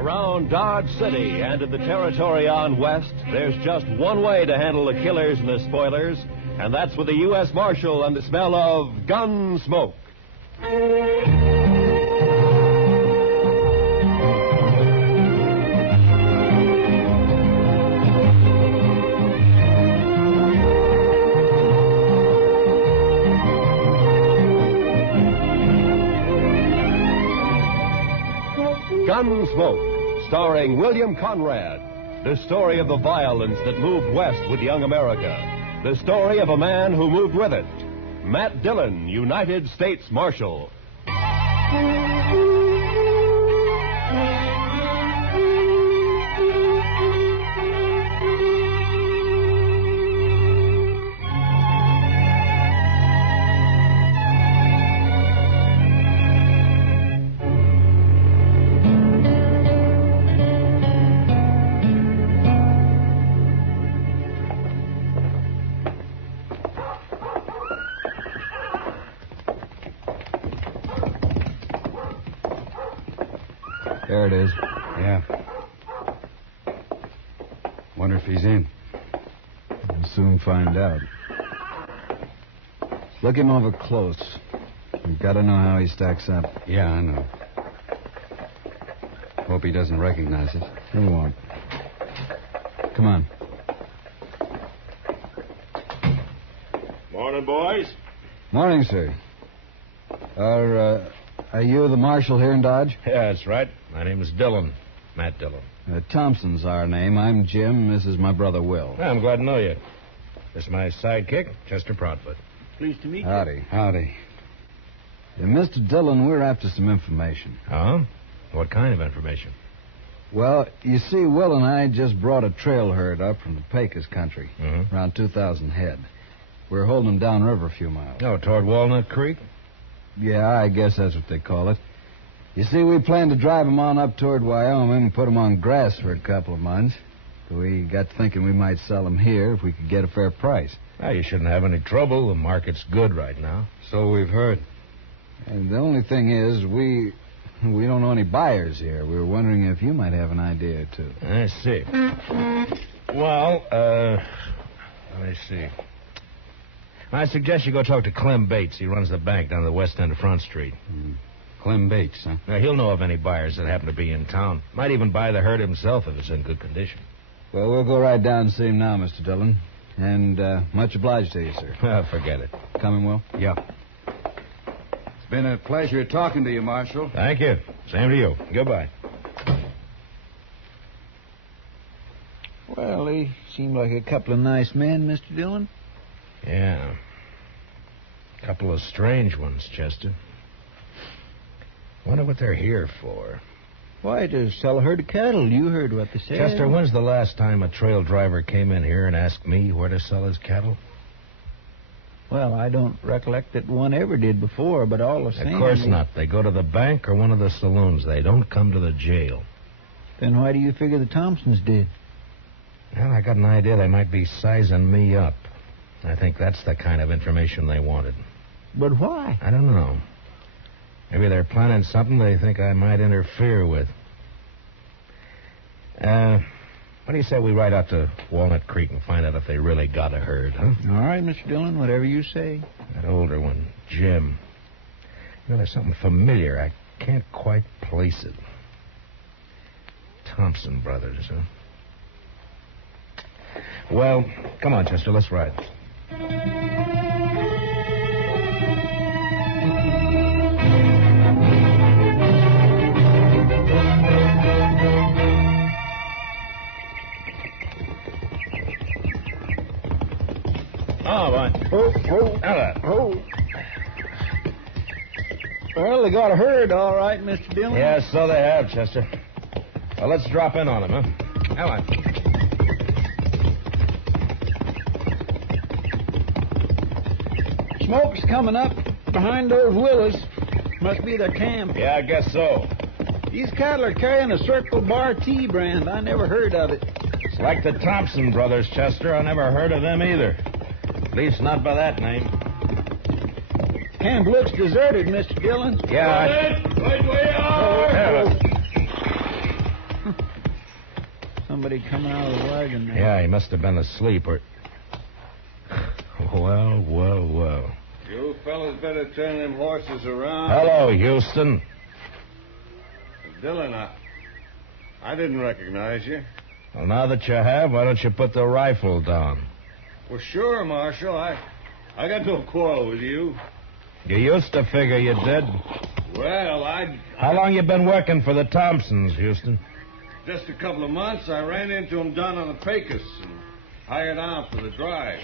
Around Dodge City and in the territory on west, there's just one way to handle the killers and the spoilers, and that's with the U.S. Marshal and the smell of Gunsmoke. Gunsmoke, starring William Conrad. The story of the violence that moved west with young America. The story of a man who moved with it. Matt Dillon, United States Marshal. There it is. Yeah. Wonder if he's in. We'll soon find out. Look him over close. We've got to know how he stacks up. Yeah, I know. Hope he doesn't recognize us. He won't. Come on. Morning, boys. Morning, sir. Are you the marshal here in Dodge? Yeah, that's right. My name is Dillon. Matt Dillon. Thompson's our name. I'm Jim. This is my brother, Will. I'm glad to know you. This is my sidekick, Chester Proudfoot. Pleased to meet you. Howdy. Howdy. Mr. Dillon, we're after some information. Huh? What kind of information? Well, you see, Will and I just brought a trail herd up from the Pecos country. Mm-hmm. Around 2,000 head. We're holding them downriver a few miles. Oh, toward Walnut Creek? Yeah, I guess that's what they call it. You see, we plan to drive them on up toward Wyoming and put them on grass for a couple of months. We got thinking we might sell them here if we could get a fair price. Well, you shouldn't have any trouble. The market's good right now. So we've heard. And the only thing is, we don't know any buyers here. We were wondering if you might have an idea or two. I see. Well, let me see. I suggest you go talk to Clem Bates. He runs the bank down the west end of Front Street. Clem Bates, huh? Now, he'll know of any buyers that happen to be in town. Might even buy the herd himself if it's in good condition. Well, we'll go right down and see him now, Mr. Dillon. And much obliged to you, sir. Forget it. Coming, Will? Yeah. It's been a pleasure talking to you, Marshal. Thank you. Same to you. Goodbye. Well, they seem like a couple of nice men, Mr. Dillon. Yeah. A couple of strange ones, Chester. Wonder what they're here for. Why, to sell a herd of cattle. You heard what they said. Chester, when's the last time a trail driver came in here and asked me where to sell his cattle? Well, I don't recollect that one ever did before, but all the same... Of course not. They go to the bank or one of the saloons. They don't come to the jail. Then why do you figure the Thompsons did? Well, I got an idea they might be sizing me up. I think that's the kind of information they wanted. But why? I don't know. Maybe they're planning something they think I might interfere with. What do you say we ride out to Walnut Creek and find out if they really got a herd, huh? All right, Mr. Dillon, whatever you say. That older one, Jim. You know, there's something familiar. I can't quite place it. Thompson brothers, huh? Well, come on, Chester, let's ride. Oh, boy. Oh. Well, they got a herd, all right, Mr. Dillon. Yeah, so they have, Chester. Well, let's drop in on them, huh? Come on. Smoke's coming up behind those willows. Must be their camp. Yeah, I guess so. These cattle are carrying a Circle Bar T brand. I never heard of it. It's like the Thompson brothers, Chester. I never heard of them either. At least not by that name. Camp looks deserted, Mr. Dillon. Yeah, somebody coming out of the wagon there. Yeah, he must have been asleep or... Well. You fellas better turn them horses around. Hello, Houston. Dillon, I didn't recognize you. Well, now that you have, why don't you put the rifle down? Well, sure, Marshal. I got no quarrel with you. You used to figure you did. Well, How long you been working for the Thompsons, Houston? Just a couple of months. I ran into him down on the Pecos and hired out for the drive.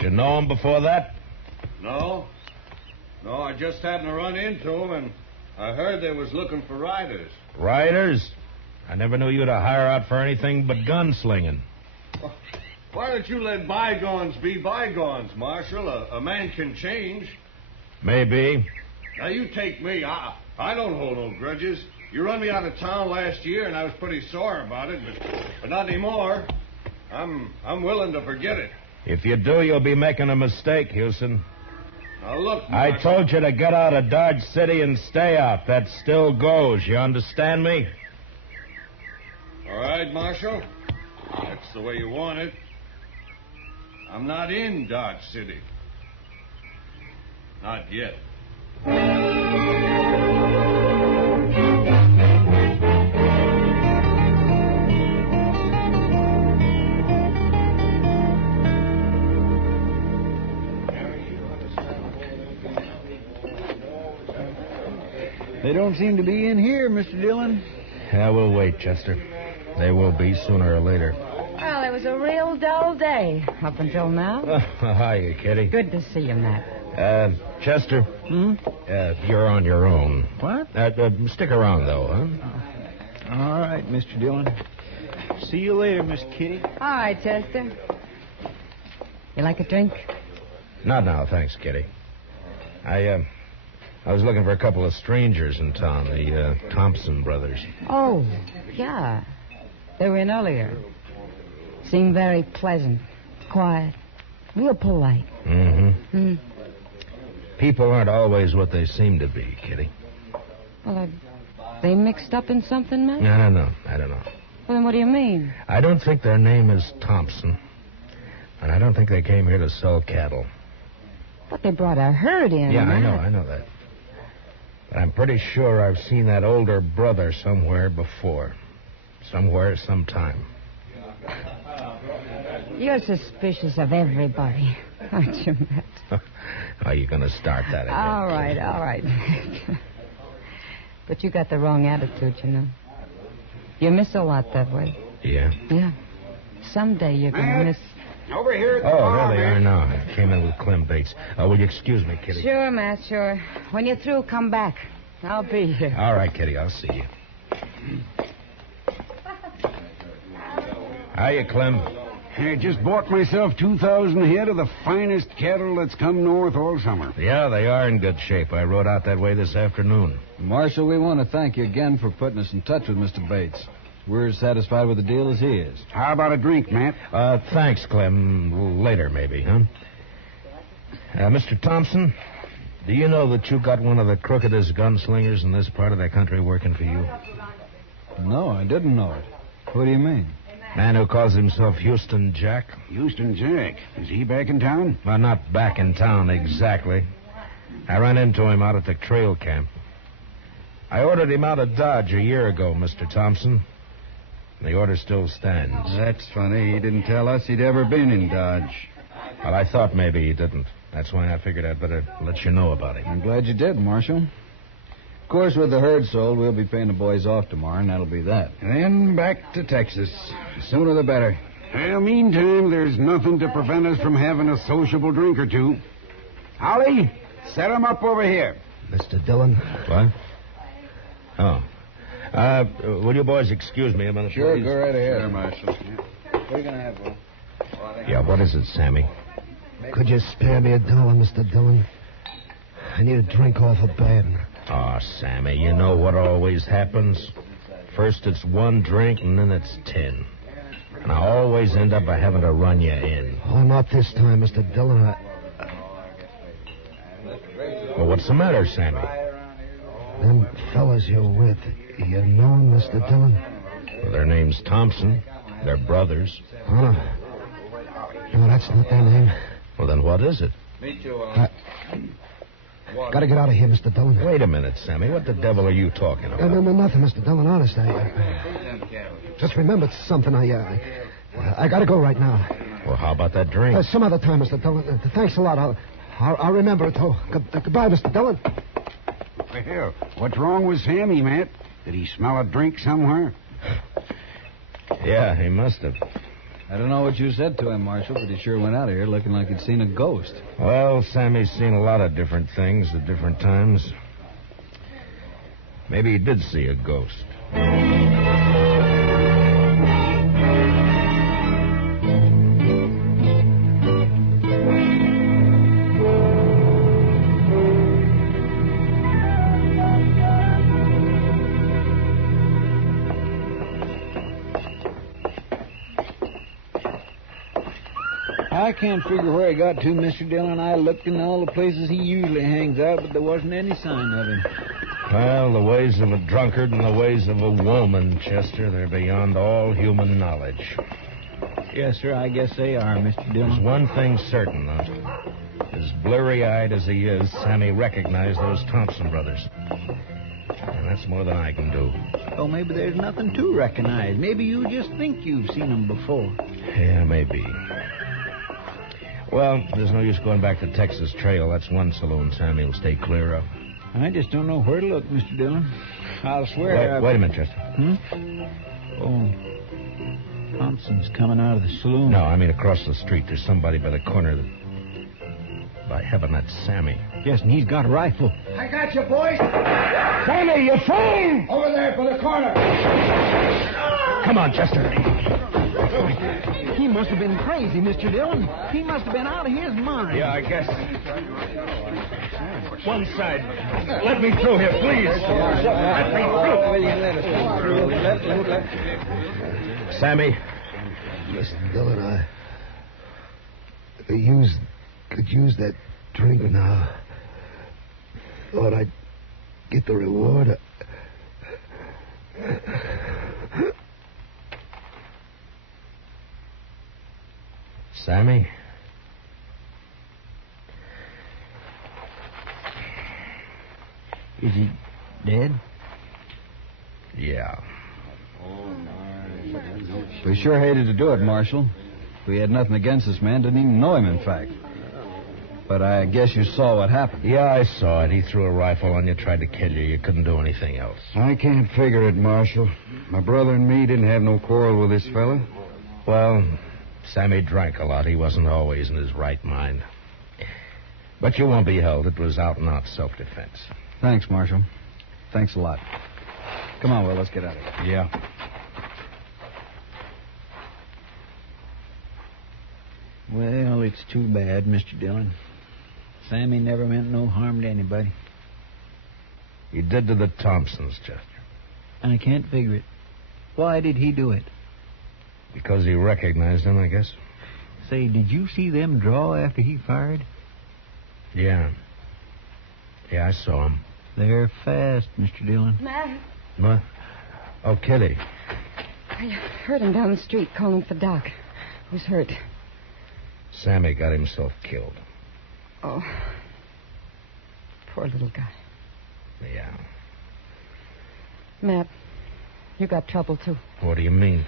Did you know him before that? No, I just happened to run into him, and I heard they was looking for riders. Riders? I never knew you to hire out for anything but gunslinging. Well, why don't you let bygones be bygones, Marshal? A man can change. Maybe. Now, you take me. I don't hold no grudges. You run me out of town last year, and I was pretty sore about it, but not anymore. I'm willing to forget it. If you do, you'll be making a mistake, Houston. Now, look, Marshal. I told you to get out of Dodge City and stay out. That still goes. You understand me? All right, Marshal. That's the way you want it. I'm not in Dodge City. Not yet. They don't seem to be in here, Mr. Dillon. Yeah, we'll wait, Chester. They will be sooner or later. Well, it was a real dull day up until now. Hiya, Kitty. Good to see you, Matt. Chester. You're on your own. What? Stick around, though, huh? All right, Mr. Dillon. See you later, Miss Kitty. All right, Chester. You like a drink? Not now, thanks, Kitty. I was looking for a couple of strangers in town, the Thompson brothers. Oh, yeah. They were in earlier. Seemed very pleasant, quiet, real polite. Mm-hmm. People aren't always what they seem to be, Kitty. Well, are they mixed up in something, Matt? I don't know. Well, then what do you mean? I don't think their name is Thompson. And I don't think they came here to sell cattle. But they brought a herd in. Yeah, Matt. I know that. But I'm pretty sure I've seen that older brother somewhere before. Somewhere, sometime. You're suspicious of everybody, aren't you, Matt? Are you going to start that again? All right. But you got the wrong attitude, you know. You miss a lot that way. Yeah? Yeah. Someday you're going to miss... Over here at the Oh, bar, there they man. are now. I came in with Clem Bates. Will you excuse me, Kitty? Sure, Matt, sure. When you're through, come back. I'll be here. All right, Kitty, I'll see you. Hiya, Clem. I just bought myself 2,000 head of the finest cattle that's come north all summer. Yeah, they are in good shape. I rode out that way this afternoon. Marshal, we want to thank you again for putting us in touch with Mr. Bates. We're as satisfied with the deal as he is. How about a drink, Matt? Thanks, Clem. Later, maybe, huh? Mr. Thompson, do you know that you got one of the crookedest gunslingers in this part of the country working for you? No, I didn't know it. What do you mean? Man who calls himself Houston Jack. Houston Jack. Is he back in town? Well, not back in town exactly. I ran into him out at the trail camp. I ordered him out of Dodge a year ago, Mr. Thompson. The order still stands. That's funny. He didn't tell us he'd ever been in Dodge. Well, I thought maybe he didn't. That's why I figured I'd better let you know about it. I'm glad you did, Marshal. Of course, with the herd sold, we'll be paying the boys off tomorrow, and that'll be that. And then back to Texas. The sooner the better. Well, meantime, there's nothing to prevent us from having a sociable drink or two. Holly, set 'em up over here. Mr. Dillon? What? Oh. Will you boys excuse me a minute, Sure, please? go right ahead. Sure, Marshal. What are you going to have, Will? Yeah, what is it, Sammy? Could you spare me $1, Mr. Dillon? I need a drink awful bad. Oh, Sammy, you know what always happens? First it's one drink, and then it's 10. And I always end up by having to run you in. Oh, not this time, Mr. Dillon. Well, what's the matter, Sammy? Them fellas you're with, you know 'em, Mr. Dillon? Well, their name's Thompson. They're brothers. Oh, no, that's not their name. Well, then what is it? Gotta get out of here, Mr. Dillon. Wait a minute, Sammy. What the devil are you talking about? No, nothing, Mr. Dillon. Honest, just remembered something. I gotta go right now. Well, how about that drink? Some other time, Mr. Dillon. Thanks a lot. I'll remember it. Oh, goodbye, Mr. Dillon. Well, what's wrong with Sammy, Matt? Did he smell a drink somewhere? Yeah, he must have. I don't know what you said to him, Marshal, but he sure went out of here looking like he'd seen a ghost. Well, Sammy's seen a lot of different things at different times. Maybe he did see a ghost. I can't figure where he got to, Mr. Dillon. I looked in all the places he usually hangs out, but there wasn't any sign of him. Well, the ways of a drunkard and the ways of a woman, Chester, they're beyond all human knowledge. Yes, sir, I guess they are, Mr. Dillon. There's one thing certain, though. As blurry-eyed as he is, Sammy recognized those Thompson brothers. And that's more than I can do. Oh, maybe there's nothing to recognize. Maybe you just think you've seen them before. Yeah, maybe. Well, there's no use going back to Texas Trail. That's one saloon Sammy will stay clear of. I just don't know where to look, Mr. Dillon. I'll swear... Wait a minute, Chester. Oh, Thompson's coming out of the saloon. No, I mean across the street. There's somebody by the corner that... By heaven, that's Sammy. Yes, and he's got a rifle. I got you, boys. Sammy, you fool! Over there by the corner. Come on, Chester. He must have been crazy, Mr. Dillon. He must have been out of his mind. Yeah, I guess. One side. Let me through here, please. Let me through. Sammy. Mr. Dillon, I could use that drink now. Thought I'd get the reward. Sammy? Is he dead? Yeah. We sure hated to do it, Marshal. We had nothing against this man. Didn't even know him, in fact. But I guess you saw what happened. Yeah, I saw it. He threw a rifle on you, tried to kill you. You couldn't do anything else. I can't figure it, Marshal. My brother and me didn't have no quarrel with this fella. Well, Sammy drank a lot. He wasn't always in his right mind. But you won't be held. It was out and out self-defense. Thanks, Marshal. Thanks a lot. Come on, Will, let's get out of here. Yeah. Well, it's too bad, Mr. Dillon. Sammy never meant no harm to anybody. He did to the Thompsons, Chester. I can't figure it. Why did he do it? Because he recognized him, I guess. Say, did you see them draw after he fired? Yeah. Yeah, I saw him. They're fast, Mr. Dillon. Matt, What? Oh, Kitty. I heard him down the street calling for Doc. Who's hurt? Sammy got himself killed. Oh. Poor little guy. Yeah. Matt, you got trouble, too. What do you mean?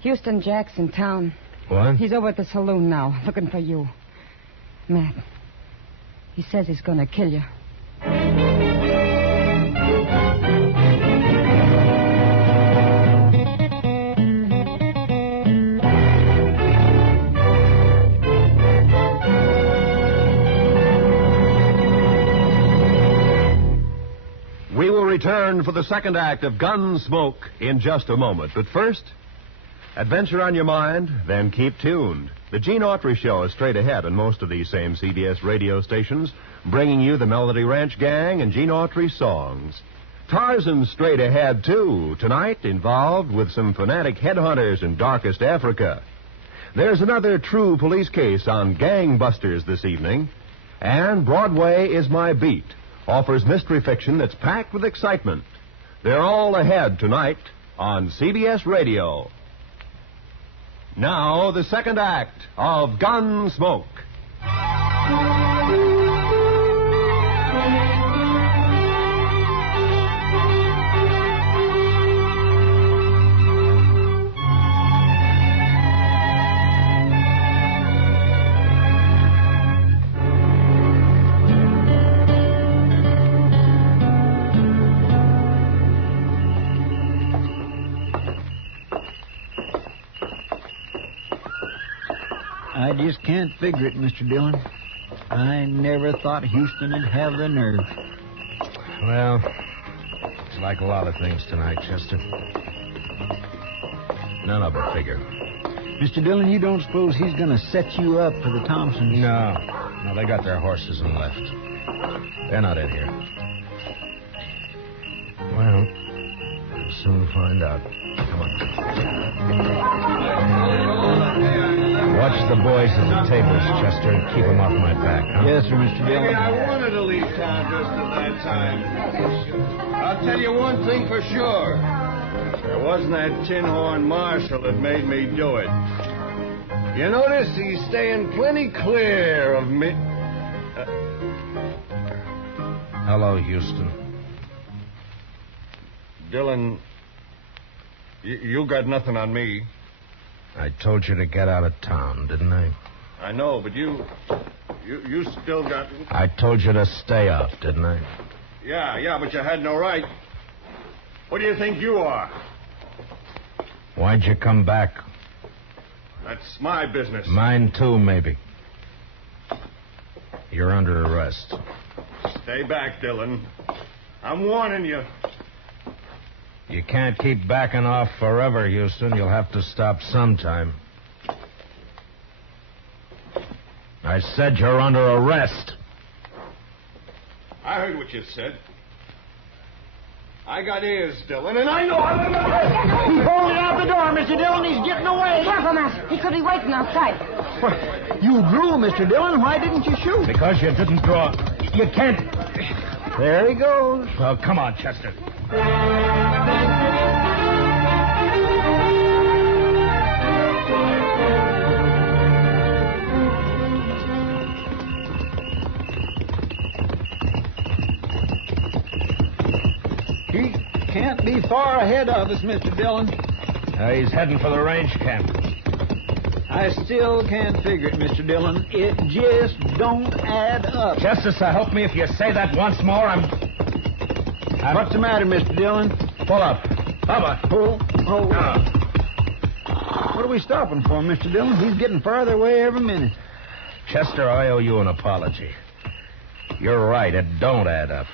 Houston Jack's in town. What? He's over at the saloon now, looking for you. Matt, he says he's going to kill you. We will return for the second act of Gunsmoke in just a moment. But first, adventure on your mind, then keep tuned. The Gene Autry Show is straight ahead on most of these same CBS radio stations, bringing you the Melody Ranch Gang and Gene Autry songs. Tarzan's straight ahead, too, tonight involved with some fanatic headhunters in darkest Africa. There's another true police case on gangbusters this evening. And Broadway is My Beat offers mystery fiction that's packed with excitement. They're all ahead tonight on CBS Radio. Now, the second act of Gunsmoke. I just can't figure it, Mr. Dillon. I never thought Houston'd have the nerve. Well, it's like a lot of things tonight, Chester. None of them figure. Mr. Dillon, you don't suppose he's going to set you up for the Thompsons? No, they got their horses and left. They're not in here. Well, we'll soon find out. Come on. Watch the boys at the tables, Chester, and keep them off my back, huh? Yes, sir, Mr. Dillon. Maybe I wanted to leave town just at that time. I'll tell you one thing for sure. It wasn't that tin horn marshal that made me do it. You notice he's staying plenty clear of me. Hello, Houston. Dillon, you got nothing on me. I told you to get out of town, didn't I? I know, but you still got... I told you to stay out, didn't I? Yeah, but you had no right. What do you think you are? Why'd you come back? That's my business. Mine too, maybe. You're under arrest. Stay back, Dillon. I'm warning you. You can't keep backing off forever, Houston. You'll have to stop sometime. I said you're under arrest. I heard what you said. I got ears, Dillon, and I know... He's holding out the door, Mr. Dillon. He's getting away. Careful, Master. He could be waiting outside. You drew, Mr. Dillon. Why didn't you shoot? Because you didn't draw. You can't... There he goes. Oh, come on, Chester. He can't be far ahead of us, Mr. Dillon. He's heading for the range camp. I still can't figure it, Mr. Dillon. It just don't add up. Chester, so help me if you say that once more, I'm... What's the matter, Mr. Dillon? Pull up. Bubba. Pull. Oh. What are we stopping for, Mr. Dillon? He's getting farther away every minute. Chester, I owe you an apology. You're right. It don't add up.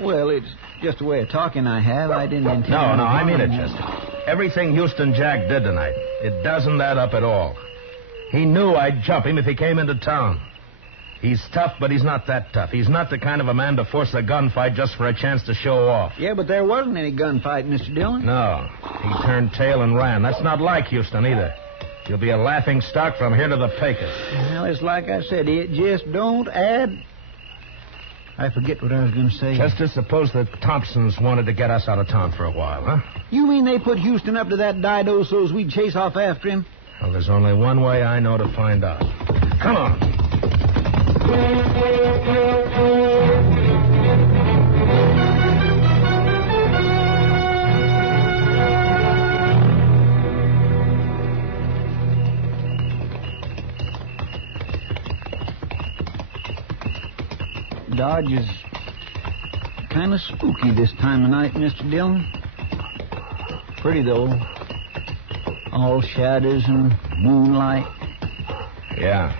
Well, it's just a way of talking I have. I didn't intend... No, I mean it, Chester. Everything Houston Jack did tonight, it doesn't add up at all. He knew I'd jump him if he came into town. He's tough, but he's not that tough. He's not the kind of a man to force a gunfight just for a chance to show off. Yeah, but there wasn't any gunfight, Mr. Dillon. No. He turned tail and ran. That's not like Houston either. He'll be a laughing stock from here to the Pecos. Well, it's like I said, it just don't add... I forget what I was going to say. Chester, suppose the Thompsons wanted to get us out of town for a while, huh? You mean they put Houston up to that dido so's we'd chase off after him? Well, there's only one way I know to find out. Come on. Dodge is kind of spooky this time of night, Mr. Dillon. Pretty, though. All shadows and moonlight. Yeah.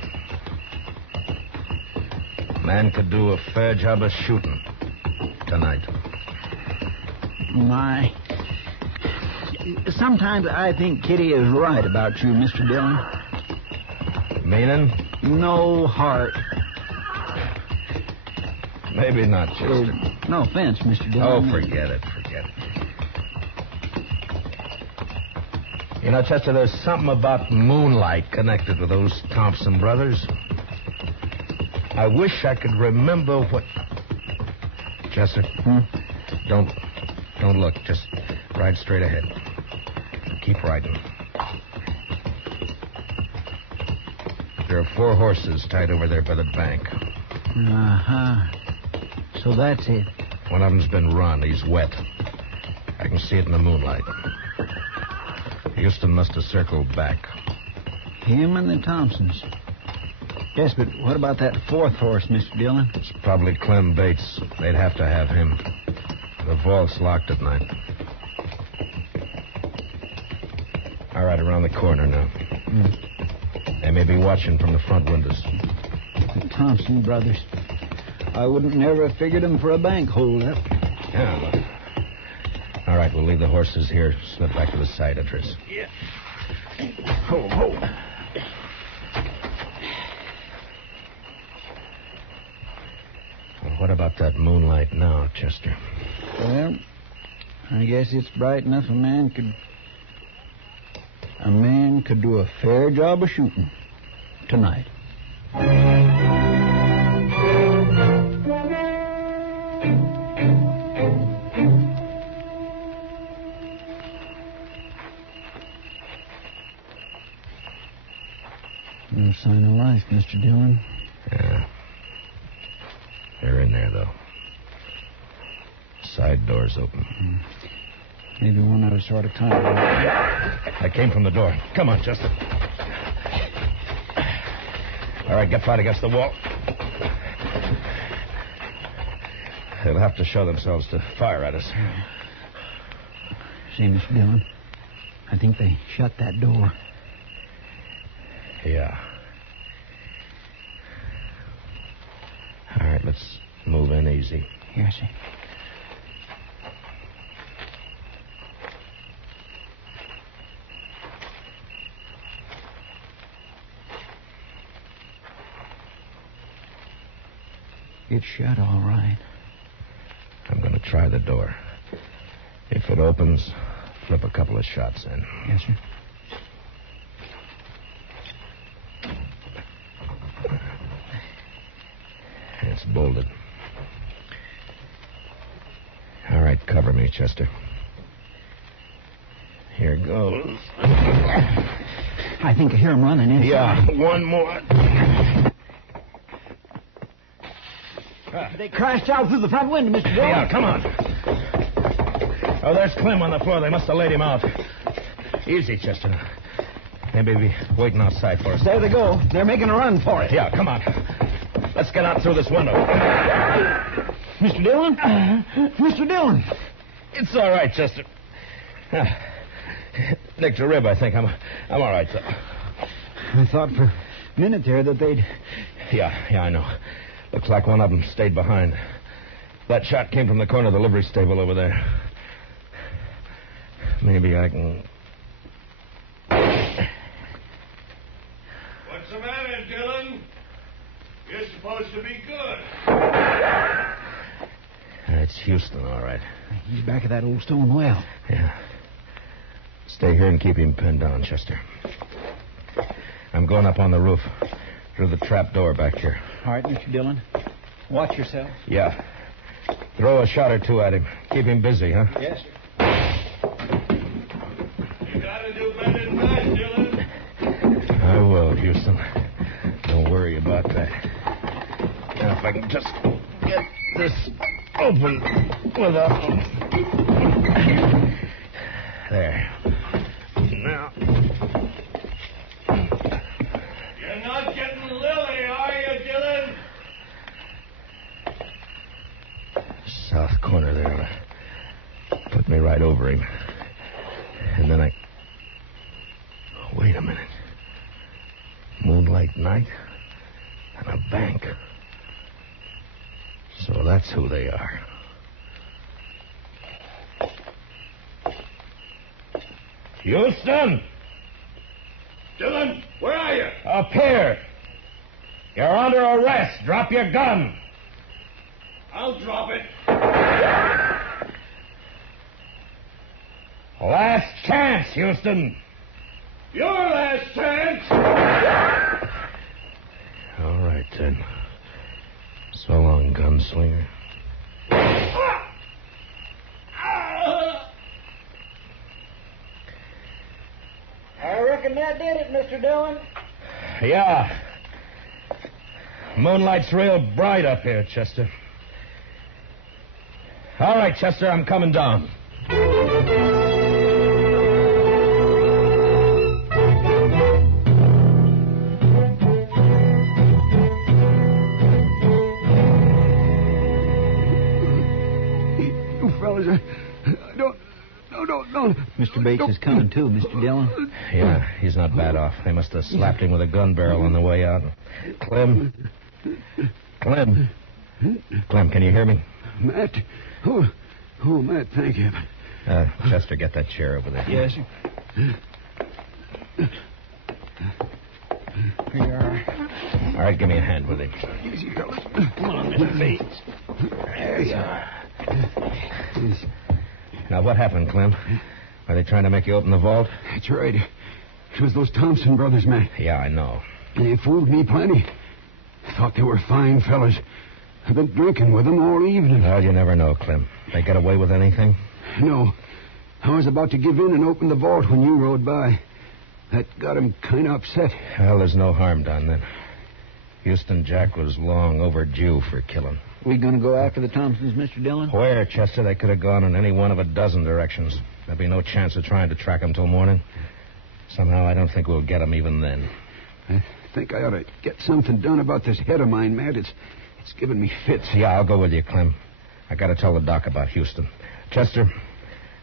Man could do a fair job of shooting tonight. My. Sometimes I think Kitty is right about you, Mr. Dillon. Meaning? No heart. Maybe not, Chester. No offense, Mr. Dillon. Oh, forget it. You know, Chester, there's something about moonlight connected with those Thompson brothers. I wish I could remember what... Chester, don't look. Just ride straight ahead. Keep riding. There are 4 horses tied over there by the bank. Uh-huh. So that's it. One of them's been run. He's wet. I can see it in the moonlight. Houston must have circled back. Him and the Thompsons. Yes, but what about that 4th horse, Mr. Dillon? It's probably Clem Bates. They'd have to have him. The vault's locked at night. All right, around the corner now. They may be watching from the front windows. The Thompson brothers. I wouldn't never have figured them for a bank holdup. Yeah, look. All right, we'll leave the horses here. Slip back to the side entrance. Yeah. Ho, ho. Well, what about that moonlight now, Chester? Well, I guess it's bright enough a man could do a fair job of shooting tonight. No sign of life, Mr. Dillon. Yeah. They're in there, though. Side door's open. Maybe one of us ought to time it. I came from the door. Come on, Chester. All right, get flat against the wall. They'll have to show themselves to fire at us. See, Mr. Dillon, I think they shut that door. Yeah. All right, let's move in easy. Yes, sir. It's shut all right. I'm going to try the door. If it opens, flip a couple of shots in. Yes, sir. It's bolted. All right, cover me, Chester. Here goes. I think I hear him running inside. Yeah, one more. They crashed out through the front window, Mr. Dillon. Yeah, come on. Oh, there's Clem on the floor. They must have laid him out. Easy, Chester. They may be waiting outside for us. There they go. They're making a run for it. Yeah, come on. Let's get out through this window. Mr. Dillon? Mr. Dillon. It's all right, Chester. Nicked a rib, I think. I'm all right, though. I thought for a minute there that they'd... Yeah, I know. Looks like one of them stayed behind. That shot came from the corner of the livery stable over there. Maybe I can... What's the matter, Dillon? You're supposed to be good. It's Houston, all right. He's back at that old stone well. Yeah. Stay here and keep him pinned down, Chester. I'm going up on the roof through the trap door back here. All right, Mr. Dillon. Watch yourself. Yeah. Throw a shot or two at him. Keep him busy, huh? Yes, sir. You gotta do better than that, Dillon. I will, Houston. Don't worry about that. Now, if I can just get this open without... There. Now... You're not getting Lily, are you, Dillon? South corner there. Put me right over him. And then I... Wait a minute. Moonlight night and a bank. So that's who they are. Houston! Dillon, where are you? Up here. You're under arrest. Drop your gun. I'll drop it. Last chance, Houston. Your last chance. All right, then. So long, gunslinger. I reckon that did it, Mr. Dillon. Yeah. Moonlight's real bright up here, Chester. All right, Chester, I'm coming down. You fellas, don't. Mr. Bates is coming too, Mr. Dillon. Yeah, he's not bad off. They must have slapped him with a gun barrel on the way out. Clem, can you hear me? Matt? Oh, Matt, thank you. Chester, get that chair over there. Yes, sir. Here you are. All right, give me a hand with it. Easy, fellas. Come on, Mr. Bates. There you are. Now, what happened, Clem? Are they trying to make you open the vault? That's right. It was those Thompson brothers, Matt. Yeah, I know. They fooled me plenty. I thought they were fine fellas. I've been drinking with them all evening. Well, you never know, Clem. They get away with anything? No. I was about to give in and open the vault when you rode by. That got him kind of upset. Well, there's no harm done then. Houston Jack was long overdue for killing. We going to go after the Thompsons, Mr. Dillon? Where, Chester? They could have gone in any one of a dozen directions. There'd be no chance of trying to track them till morning. Somehow, I don't think we'll get them even then. I think I ought to get something done about this head of mine, Matt. It's giving me fits. Yeah, I'll go with you, Clem. I got to tell the doc about Houston. Chester,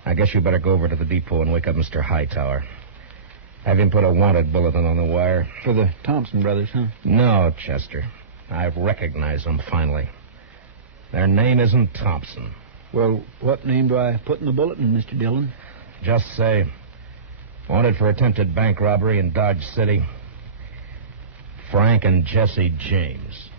I guess you better go over to the depot and wake up Mr. Hightower. Have him put a wanted bulletin on the wire. For the Thompson brothers, huh? No, Chester. I've recognized them finally. Their name isn't Thompson. Well, what name do I put in the bulletin, Mr. Dillon? Just say, wanted for attempted bank robbery in Dodge City, Frank and Jesse James.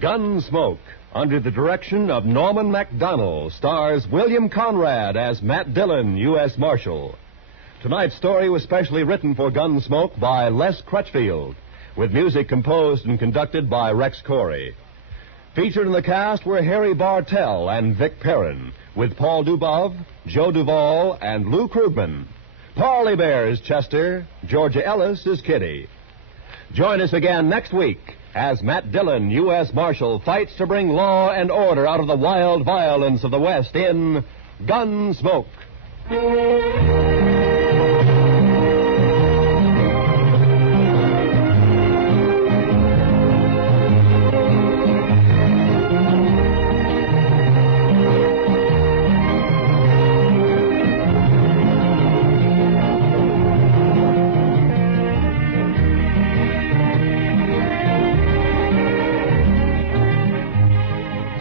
Gunsmoke, under the direction of Norman Macdonnell, stars William Conrad as Matt Dillon, U.S. Marshal. Tonight's story was specially written for Gunsmoke by Les Crutchfield, with music composed and conducted by Rex Corey. Featured in the cast were Harry Bartell and Vic Perrin, with Paul Dubov, Joe Duvall, and Lou Krugman. Parley Baer is Chester, Georgia Ellis is Kitty. Join us again next week as Matt Dillon, U.S. Marshal, fights to bring law and order out of the wild violence of the West in Gunsmoke.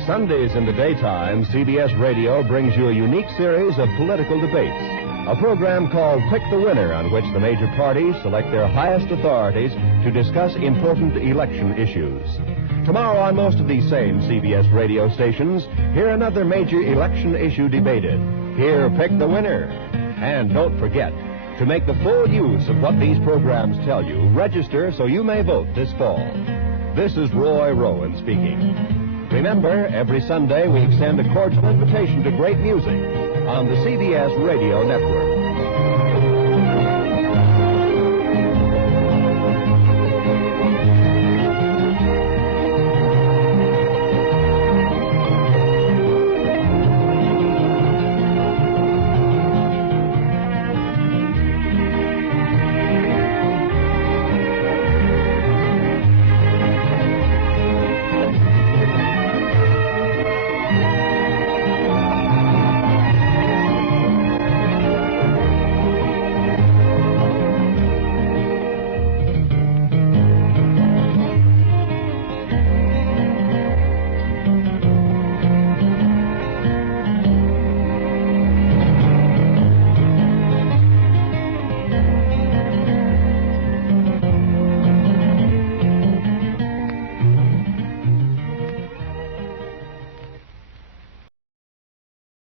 Sundays in the daytime, CBS Radio brings you a unique series of political debates. A program called Pick the Winner, on which the major parties select their highest authorities to discuss important election issues. Tomorrow on most of these same CBS radio stations, hear another major election issue debated. Hear Pick the Winner. And don't forget, to make the full use of what these programs tell you, register so you may vote this fall. This is Roy Rowan speaking. Remember, every Sunday we extend a cordial invitation to great music on the CBS Radio Network.